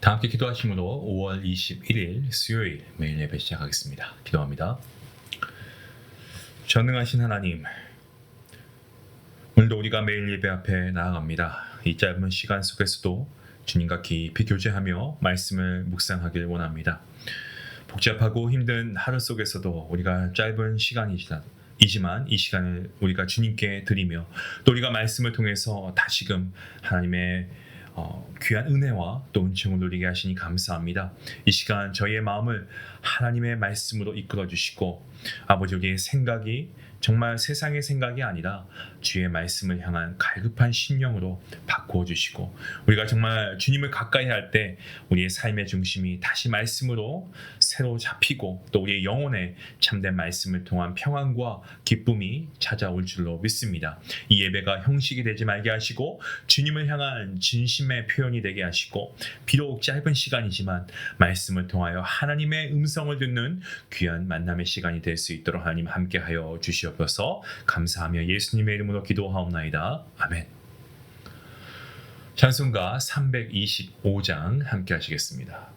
다 함께 기도하심으로 5월 21일 수요일 매일 예배 시작하겠습니다. 기도합니다. 전능하신 하나님, 오늘도 우리가 매일 예배 앞에 나아갑니다. 이 짧은 시간 속에서도 주님과 깊이 교제하며 말씀을 묵상하길 원합니다. 복잡하고 힘든 하루 속에서도 우리가 짧은 시간이지만 이 시간을 우리가 주님께 드리며 또 우리가 말씀을 통해서 다시금 하나님의 귀한 은혜와 또 은총을 누리게 하시니 감사합니다. 이 시간 저희의 마음을 하나님의 말씀으로 이끌어 주시고 아버지, 우리의 생각이 정말 세상의 생각이 아니라 주의 말씀을 향한 갈급한 심령으로 바꾸어 주시고, 우리가 정말 주님을 가까이 할 때 우리의 삶의 중심이 다시 말씀으로 새로 잡히고 또 우리의 영혼에 참된 말씀을 통한 평안과 기쁨이 찾아올 줄로 믿습니다. 이 예배가 형식이 되지 말게 하시고 주님을 향한 진심의 표현이 되게 하시고, 비록 짧은 시간이지만 말씀을 통하여 하나님의 음성을 듣는 귀한 만남의 시간이 될 수 있도록 하나님 함께하여 주시옵소서. 감사하며 예수님의 이름으로 기도하옵나이다. 아멘. 찬송가 325장 함께 하시겠습니다.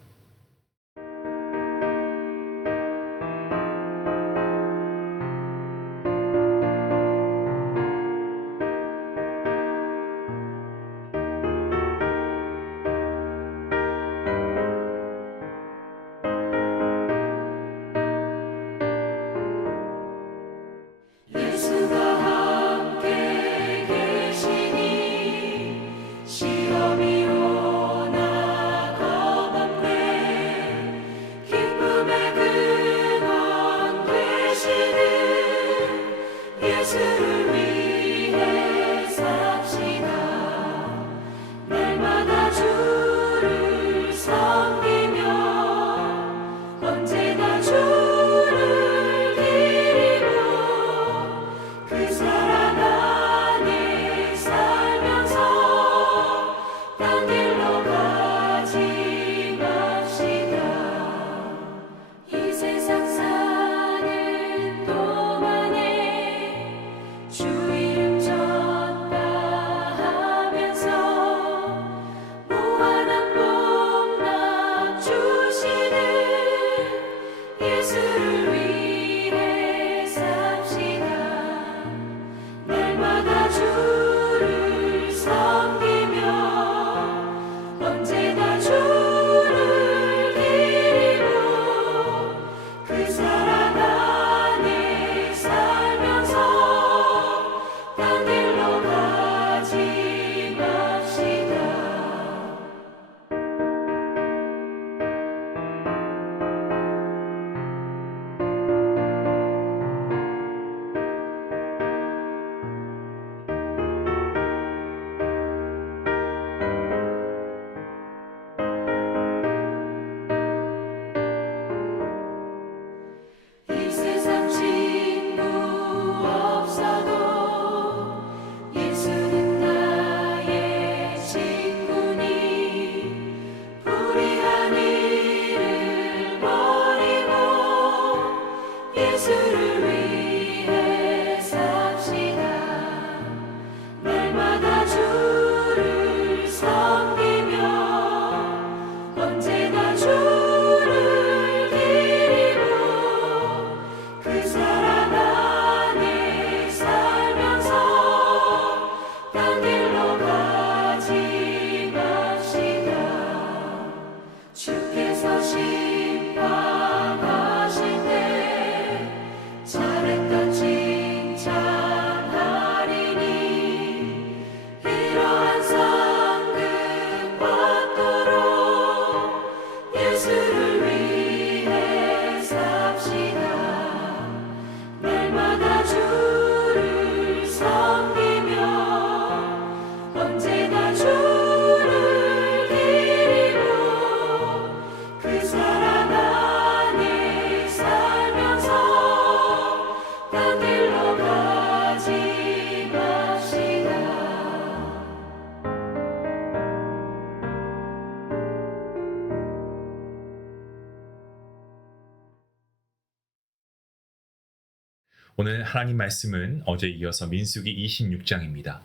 오늘 하나님 말씀은 어제 이어서 민수기 26장입니다.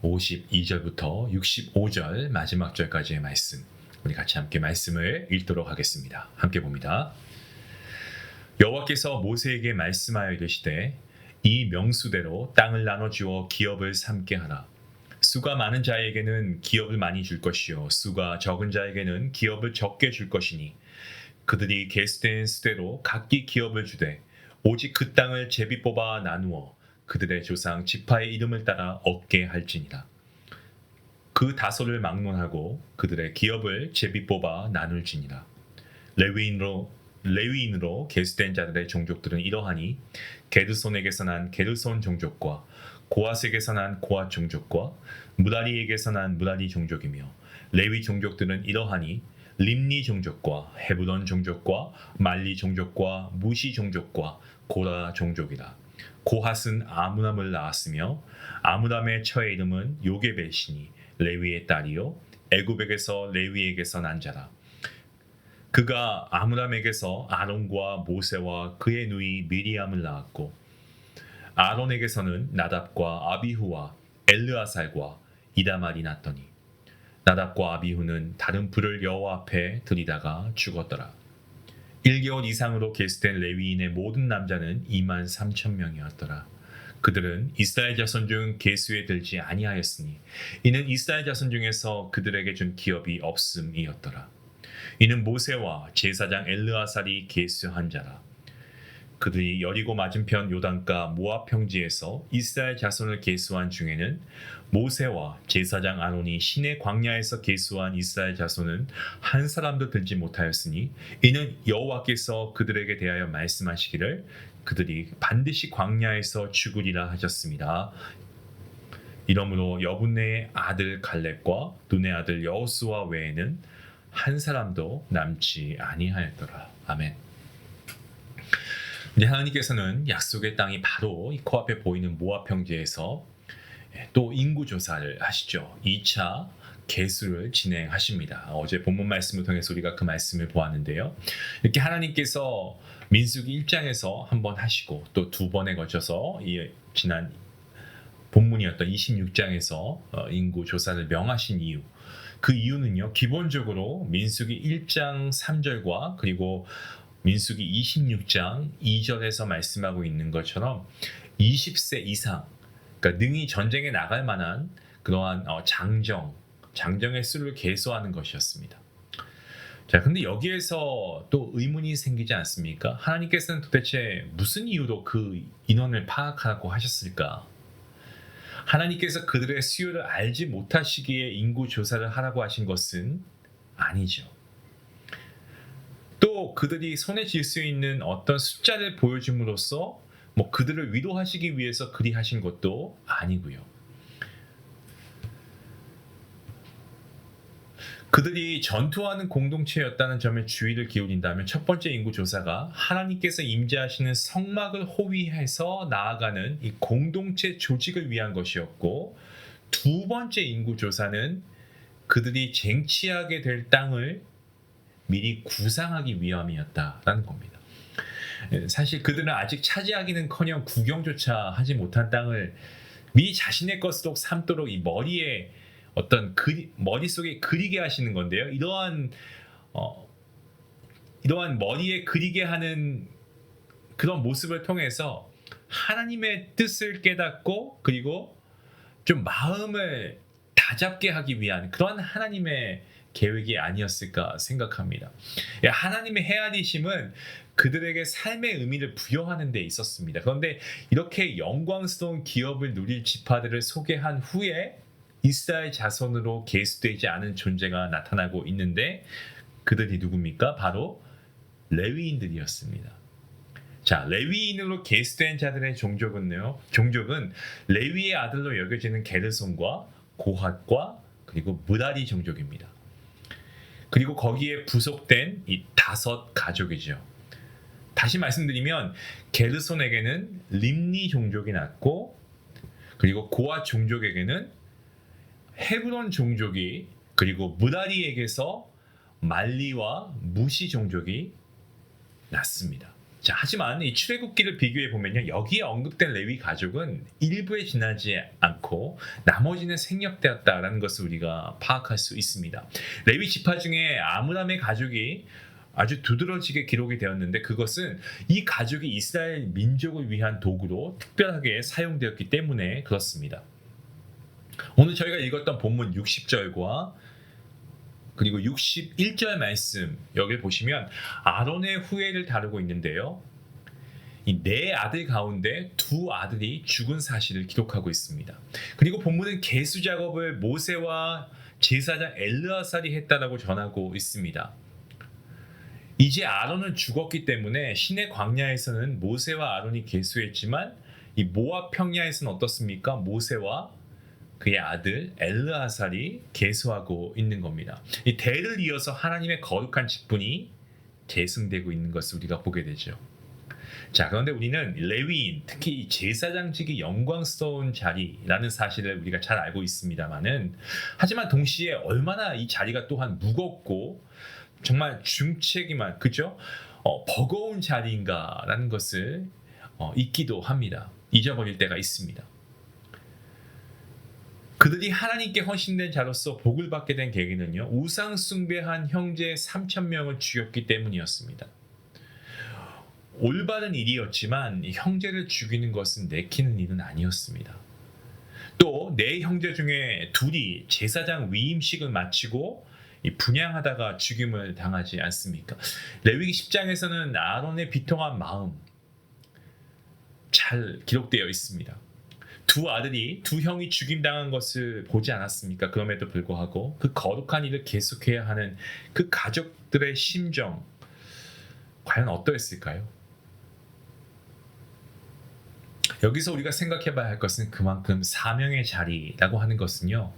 52절부터 65절 마지막 절까지의 말씀, 우리 같이 함께 말씀을 읽도록 하겠습니다. 함께 봅니다. 여호와께서 모세에게 말씀하여 이르시되 이 명수대로 땅을 나눠 주어 기업을 삼게 하라. 수가 많은 자에게는 기업을 많이 줄 것이요 수가 적은 자에게는 기업을 적게 줄 것이니 그들이 계수된 수대로 각기 기업을 주되 오직 그 땅을 제비 뽑아 나누어 그들의 조상 지파의 이름을 따라 얻게 할지니라. 그 다소를 막론하고 그들의 기업을 제비 뽑아 나눌지니라. 레위인으로 계수된 자들의 종족들은 이러하니 게르손에게서 난 게르손 종족과 고핫에게서 난 고핫 종족과 무라리에게서 난 무라리 종족이며 레위 종족들은 이러하니 림니 종족과 헤브론 종족과 말리 종족과 무시 종족과 고라 종족이라. 고핫은 아므람을 낳았으며 아므람의 처의 이름은 요게벳이니 레위의 딸이요 애굽에게서 레위에게서 난 자라. 그가 아므람에게서 아론과 모세와 그의 누이 미리암을 낳았고 아론에게서는 나답과 아비후와 엘르아살과 이다말이 났더니 나답과 아비후는 다른 불을 여호와 앞에 들이다가 죽었더라. 1개월 이상으로 계수된 레위인의 모든 남자는 2만 3천 명이었더라. 그들은 이스라엘 자손 중 계수에 들지 아니하였으니 이는 이스라엘 자손 중에서 그들에게 준 기업이 없음이었더라. 이는 모세와 제사장 엘르아살이 계수한 자라. 그들이 여리고 맞은편 요단가 모압 평지에서 이스라엘 자손을 계수한 중에는 모세와 제사장 아론이 시내 광야에서 계수한 이스라엘 자손은 한 사람도 들지 못하였으니 이는 여호와께서 그들에게 대하여 말씀하시기를 그들이 반드시 광야에서 죽으리라 하셨습니다. 이러므로 여분네의 아들 갈렙과 눈의 아들 여호수아 외에는 한 사람도 남지 아니하였더라. 아멘. 이제 하나님께서는 약속의 땅이 바로 이 코앞에 보이는 모압 평지에서 또 인구 조사를 하시죠. 2차 계수를 진행하십니다. 어제 본문 말씀을 통해서 우리가 그 말씀을 보았는데요. 이렇게 하나님께서 민수기 1장에서 한 번 하시고 또 두 번에 걸쳐서 이 지난 본문이었던 26장에서 인구 조사를 명하신 이유. 그 이유는요. 기본적으로 민수기 1장 3절과 그리고 민수기 26장 2절에서 말씀하고 있는 것처럼 20세 이상, 그러니까 능히 전쟁에 나갈 만한 그러한 장정의 수를 계수하는 것이었습니다. 자, 근데 여기에서 또 의문이 생기지 않습니까? 하나님께서는 도대체 무슨 이유로 그 인원을 파악하라고 하셨을까? 하나님께서 그들의 수요를 알지 못하시기에 인구 조사를 하라고 하신 것은 아니죠. 또 그들이 손에 쥘 수 있는 어떤 숫자를 보여줌으로써 그들을 위로하시기 위해서 그리 하신 것도 아니고요. 그들이 전투하는 공동체였다는 점에 주의를 기울인다면 첫 번째 인구 조사가 하나님께서 임재하시는 성막을 호위해서 나아가는 이 공동체 조직을 위한 것이었고, 두 번째 인구 조사는 그들이 쟁취하게 될 땅을 미리 구상하기 위함이었다라는 겁니다. 사실 그들은 아직 차지하기는커녕 구경조차 하지 못한 땅을 미리 자신의 것으로 삼도록 이 머리에 머릿속에 그리게 하시는 건데요. 이러한 머리에 그리게 하는 그런 모습을 통해서 하나님의 뜻을 깨닫고 그리고 좀 마음을 다잡게 하기 위한 그런 하나님의 계획이 아니었을까 생각합니다. 하나님의 헤아리심은 그들에게 삶의 의미를 부여하는 데 있었습니다. 그런데 이렇게 영광스러운 기업을 누릴 지파들을 소개한 후에 이스라엘 자손으로 계수되지 않은 존재가 나타나고 있는데 그들이 누굽니까? 바로 레위인들이었습니다. 자, 레위인으로 계수된 자들의 종족은 레위의 아들로 여겨지는 게르손과 고핫과 그리고 무라리 종족입니다. 그리고 거기에 부속된 이 5 가족이죠. 다시 말씀드리면 게르손에게는 림니 종족이 났고 그리고 고핫 종족에게는 헤브론 종족이 그리고 무라리에게서 말리와 무시 종족이 났습니다. 자, 하지만 이 출애굽기를 비교해 보면요, 여기에 언급된 레위 가족은 일부에 지나지 않고 나머지는 생략되었다라는 것을 우리가 파악할 수 있습니다. 레위 지파 중에 아므람의 가족이 아주 두드러지게 기록이 되었는데, 그것은 이 가족이 이스라엘 민족을 위한 도구로 특별하게 사용되었기 때문에 그렇습니다. 오늘 저희가 읽었던 본문 60절과 그리고 61절 말씀, 여기를 보시면 아론의 후예를 다루고 있는데요, 이 네 아들 가운데 두 아들이 죽은 사실을 기록하고 있습니다. 그리고 본문은 계수 작업을 모세와 제사장 엘르아살이 했다라고 전하고 있습니다. 이제 아론은 죽었기 때문에 신의 광야에서는 모세와 아론이 계수했지만, 이 모압 평야에서는 어떻습니까? 모세와 그의 아들 엘르아살이 계수하고 있는 겁니다. 이 대를 이어서 하나님의 거룩한 직분이 계승되고 있는 것을 우리가 보게 되죠. 자, 그런데 우리는 레위인, 특히 제사장직이 영광스러운 자리라는 사실을 우리가 잘 알고 있습니다만은, 하지만 동시에 얼마나 이 자리가 또한 무겁고 정말 중책임한, 그죠? 버거운 자리인가라는 것을 잊기도 합니다. 잊어버릴 때가 있습니다. 그들이 하나님께 헌신된 자로서 복을 받게 된 계기는요, 우상 숭배한 형제 3,000명을 죽였기 때문이었습니다. 올바른 일이었지만 형제를 죽이는 것은 내키는 일은 아니었습니다. 또 네 형제 중에 둘이 제사장 위임식을 마치고 분향하다가 죽임을 당하지 않습니까? 레위기 10장에서는 아론의 비통한 마음 잘 기록되어 있습니다. 두 아들이, 두 형이 죽임당한 것을 보지 않았습니까? 그럼에도 불구하고 그 거룩한 일을 계속해야 하는 그 가족들의 심정, 과연 어떠했을까요? 여기서 우리가 생각해 봐야 할 것은, 그만큼 사명의 자리라고 하는 것은요,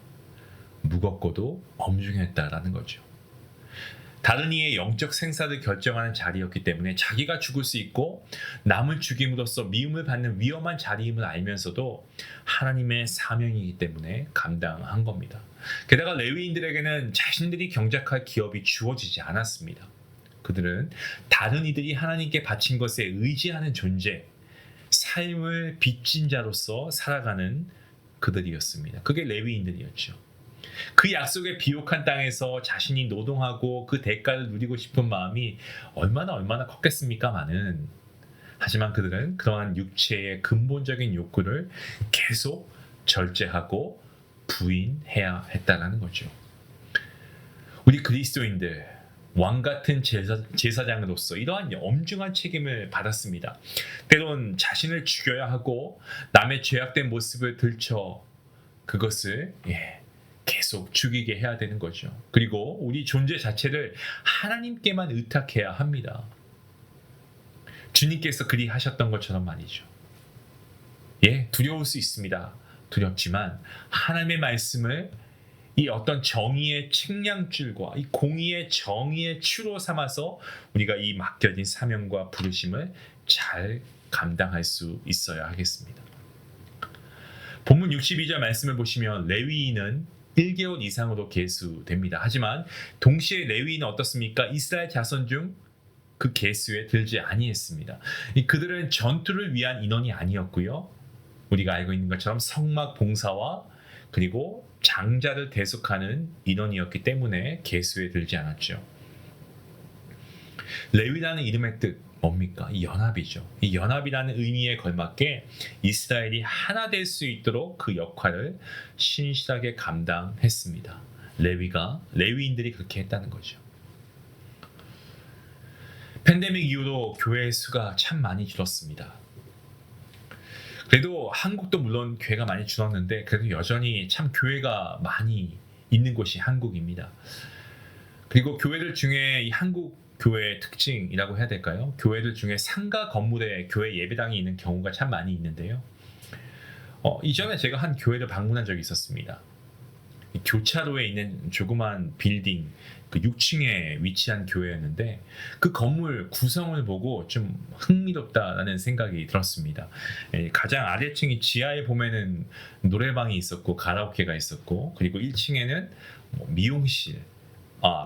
무겁고도 엄중했다라는 거죠. 다른 이의 영적 생사를 결정하는 자리였기 때문에 자기가 죽을 수 있고 남을 죽임으로써 미움을 받는 위험한 자리임을 알면서도 하나님의 사명이기 때문에 감당한 겁니다. 게다가 레위인들에게는 자신들이 경작할 기업이 주어지지 않았습니다. 그들은 다른 이들이 하나님께 바친 것에 의지하는 존재, 삶을 빚진 자로서 살아가는 그들이었습니다. 그게 레위인들이었죠. 그 약속의 비옥한 땅에서 자신이 노동하고 그 대가를 누리고 싶은 마음이 얼마나 컸겠습니까마는, 하지만 그들은 그러한 육체의 근본적인 욕구를 계속 절제하고 부인해야 했다라는 거죠. 우리 그리스도인들, 왕같은 제사장으로서 이러한 엄중한 책임을 받았습니다. 때론 자신을 죽여야 하고 남의 죄악된 모습을 들춰 그것을 계속 죽이게 해야 되는 거죠. 그리고 우리 존재 자체를 하나님께만 의탁해야 합니다. 주님께서 그리 하셨던 것처럼 말이죠. 두려울 수 있습니다. 두렵지만 하나님의 말씀을 이 어떤 정의의 측량줄과 이 공의의 정의의 추로 삼아서 우리가 이 맡겨진 사명과 부르심을 잘 감당할 수 있어야 하겠습니다. 본문 62절 말씀을 보시면 레위인은 1개월 이상으로 계수됩니다. 하지만 동시에 레위인은 어떻습니까? 이스라엘 자손 중 그 계수에 들지 아니했습니다. 그들은 전투를 위한 인원이 아니었고요, 우리가 알고 있는 것처럼 성막 봉사와 그리고 장자를 대속하는 인원이었기 때문에 계수에 들지 않았죠. 레위라는 이름의 뜻 뭡니까? 이 연합이죠. 이 연합이라는 의미에 걸맞게 이스라엘이 하나 될 수 있도록 그 역할을 신실하게 감당했습니다. 레위인들이 그렇게 했다는 거죠. 팬데믹 이후로 교회 수가 참 많이 줄었습니다. 그래도 한국도 물론 교회가 많이 줄었는데, 그래도 여전히 참 교회가 많이 있는 곳이 한국입니다. 그리고 교회들 중에 이 한국 교회의 특징이라고 해야 될까요? 교회들 중에 상가 건물에 교회 예배당이 있는 경우가 참 많이 있는데요. 이전에 제가 한 교회를 방문한 적이 있었습니다. 교차로에 있는 조그만 빌딩, 그 6층에 위치한 교회였는데, 그 건물 구성을 보고 좀 흥미롭다라는 생각이 들었습니다. 가장 아래층이 지하에 보면은 노래방이 있었고 가라오케가 있었고, 그리고 1층에는 미용실,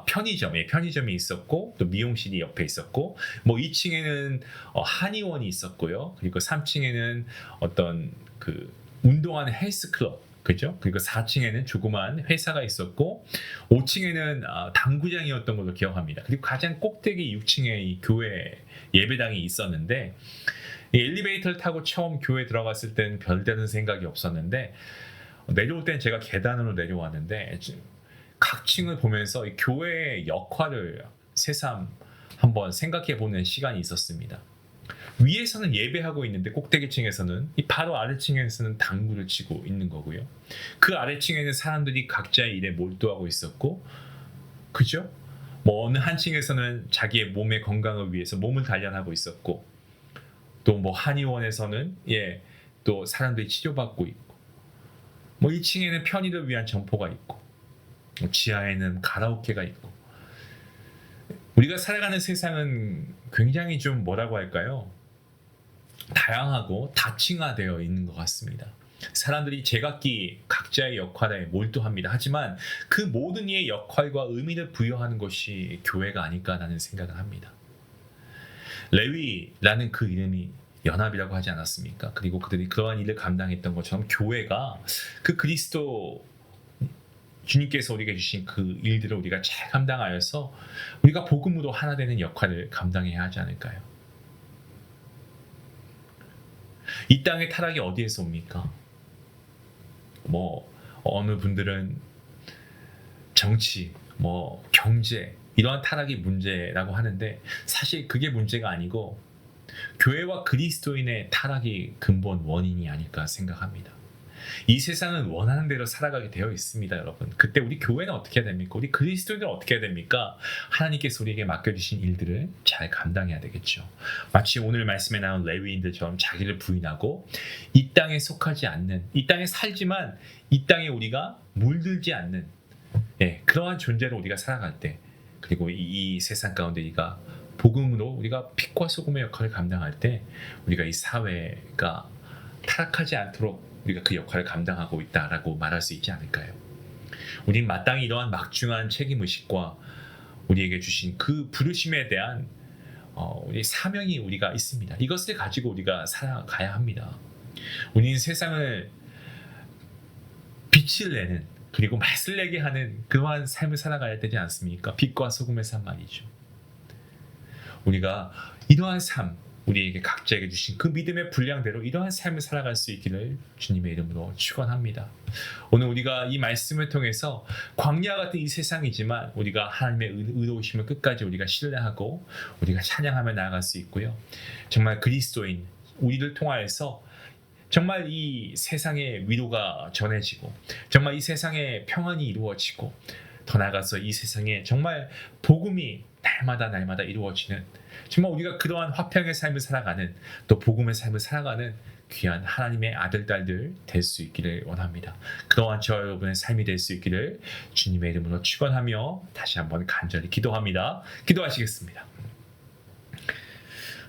편의점이 있었고 또 미용실이 옆에 있었고 뭐 2층에는 한의원이 있었고요. 그리고 3층에는 어떤 그 운동하는 헬스클럽 그죠? 그리고 4층에는 조그만 회사가 있었고 5층에는 당구장이었던 걸로 기억합니다. 그리고 가장 꼭대기 6층에 이 교회 예배당이 있었는데 이 엘리베이터를 타고 처음 교회 들어갔을 때는 별다른 생각이 없었는데 내려올 때는 제가 계단으로 내려왔는데 각 층을 보면서 이 교회의 역할을 새삼 한번 생각해보는 시간이 있었습니다. 위에서는 예배하고 있는데 꼭대기층에서는 이 바로 아래층에서는 당구를 치고 있는 거고요. 그 아래층에는 사람들이 각자의 일에 몰두하고 있었고, 그죠? 뭐 어느 한 층에서는 자기의 몸의 건강을 위해서 몸을 단련하고 있었고, 또 뭐 한의원에서는 또 사람들이 치료받고 있고, 뭐 2층에는 편의를 위한 점포가 있고, 지하에는 가라오케가 있고. 우리가 살아가는 세상은 굉장히 좀 뭐라고 할까요? 다양하고 다층화되어 있는 것 같습니다. 사람들이 제각기 각자의 역할에 몰두합니다. 하지만 그 모든 이의 역할과 의미를 부여하는 것이 교회가 아닐까라는 생각을 합니다. 레위라는 그 이름이 연합이라고 하지 않았습니까? 그리고 그들이 그러한 일을 감당했던 것처럼 교회가 그 그리스도 주님께서 우리에게 주신 그 일들을 우리가 잘 감당하여서 우리가 복음으로 하나 되는 역할을 감당해야 하지 않을까요? 이 땅의 타락이 어디에서 옵니까? 뭐 어느 분들은 정치, 뭐 경제 이러한 타락이 문제라고 하는데 사실 그게 문제가 아니고 교회와 그리스도인의 타락이 근본 원인이 아닐까 생각합니다. 이 세상은 원하는 대로 살아가게 되어 있습니다, 여러분. 그때 우리 교회는 어떻게 해야 됩니까? 우리 그리스도인들은 어떻게 해야 됩니까? 하나님께서 우리에게 맡겨주신 일들을 잘 감당해야 되겠죠. 마치 오늘 말씀에 나온 레위인들처럼 자기를 부인하고 이 땅에 속하지 않는, 이 땅에 살지만 이 땅에 우리가 물들지 않는 그러한 존재로 우리가 살아갈 때, 그리고 이 세상 가운데 우리가 복음으로 우리가 빛과 소금의 역할을 감당할 때 우리가 이 사회가 타락하지 않도록 우리가 그 역할을 감당하고 있다라고 말할 수 있지 않을까요? 우린 마땅히 이러한 막중한 책임의식과 우리에게 주신 그 부르심에 대한 우리 사명이 우리가 있습니다. 이것을 가지고 우리가 살아가야 합니다. 우리는 세상을 빛을 내는 그리고 맛을 내게 하는 그러한 삶을 살아가야 되지 않습니까? 빛과 소금의 삶 말이죠. 우리가 이러한 삶, 우리에게 각자에게 주신 그 믿음의 분량대로 이러한 삶을 살아갈 수 있기를 주님의 이름으로 축원합니다. 오늘 우리가 이 말씀을 통해서 광야 같은 이 세상이지만 우리가 하나님의 의로우심을 끝까지 우리가 신뢰하고 우리가 찬양하며 나아갈 수 있고요. 정말 그리스도인 우리를 통하여서 정말 이 세상의 위로가 전해지고 정말 이 세상의 평안이 이루어지고 더 나아가서 이 세상에 정말 복음이 날마다 이루어지는 정말 우리가 그러한 화평의 삶을 살아가는 또 복음의 삶을 살아가는 귀한 하나님의 아들, 딸들 될 수 있기를 원합니다. 그러한 저 여러분의 삶이 될 수 있기를 주님의 이름으로 축원하며 다시 한번 간절히 기도합니다. 기도하시겠습니다.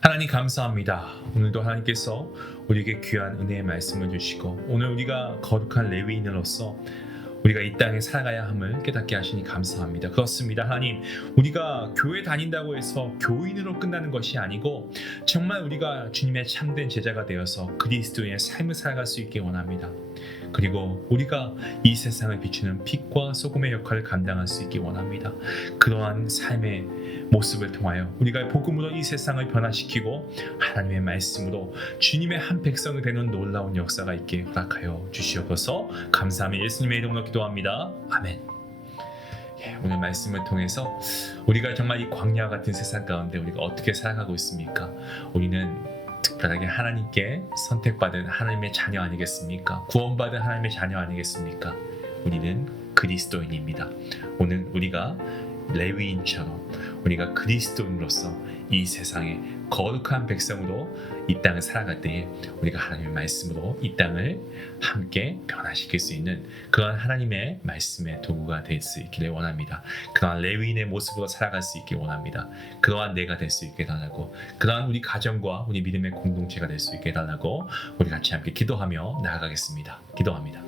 하나님 감사합니다. 오늘도 하나님께서 우리에게 귀한 은혜의 말씀을 주시고 오늘 우리가 거룩한 레위인으로서 우리가 이 땅에 살아가야 함을 깨닫게 하시니 감사합니다. 그렇습니다. 하나님, 우리가 교회 다닌다고 해서 교인으로 끝나는 것이 아니고 정말 우리가 주님의 참된 제자가 되어서 그리스도의 삶을 살아갈 수 있게 원합니다. 그리고 우리가 이 세상을 비추는 빛과 소금의 역할을 감당할 수 있게 원합니다. 그러한 삶의 모습을 통하여 우리가 복음으로 이 세상을 변화시키고 하나님의 말씀으로 주님의 한 백성이 되는 놀라운 역사가 있게 허락하여 주시옵소서. 감사하며 예수님의 이름으로 기도합니다. 아멘. 오늘 말씀을 통해서 우리가 정말 이 광야 같은 세상 가운데 우리가 어떻게 살아가고 있습니까? 우리는 특별하게 하나님께 선택받은 하나님의 자녀 아니겠습니까? 구원받은 하나님의 자녀 아니겠습니까? 우리는 그리스도인입니다. 오늘 우리가 레위인처럼 우리가 그리스도인으로서 이 세상에 거룩한 백성으로 이 땅을 살아갈 때에 우리가 하나님의 말씀으로 이 땅을 함께 변화시킬 수 있는 그런 하나님의 말씀의 도구가 될 수 있기를 원합니다. 그러한 레위인의 모습으로 살아갈 수 있길 원합니다. 그러한 내가 될 수 있게 해달라고, 그러한 우리 가정과 우리 믿음의 공동체가 될 수 있게 해달라고 우리 같이 함께 기도하며 나아가겠습니다. 기도합니다.